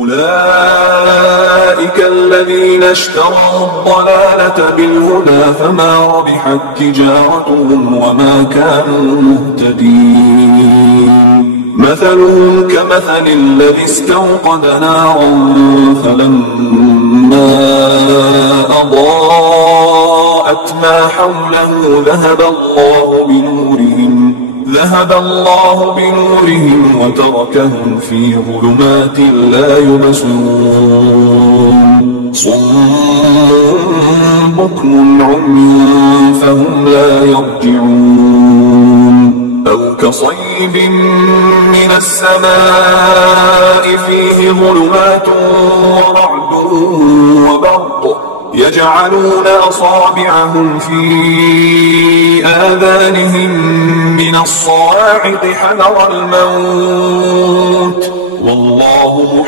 أولئك الذين اشتروا الضلالة بالهدى فما ربحت تجارتهم وما كانوا مهتدين. مثلهم كمثل الذي استوقد نارا فلما أضاءت ما حوله ذهب الله بنورهم وتركهم في ظلمات لا يبصرون. صم بكم عمي فهم لا يرجعون. أو كصيب من السماء فيه ظلمات ورعد وبرق يجعلون أصابعهم في آذانهم من الصواعق حذر الموت والله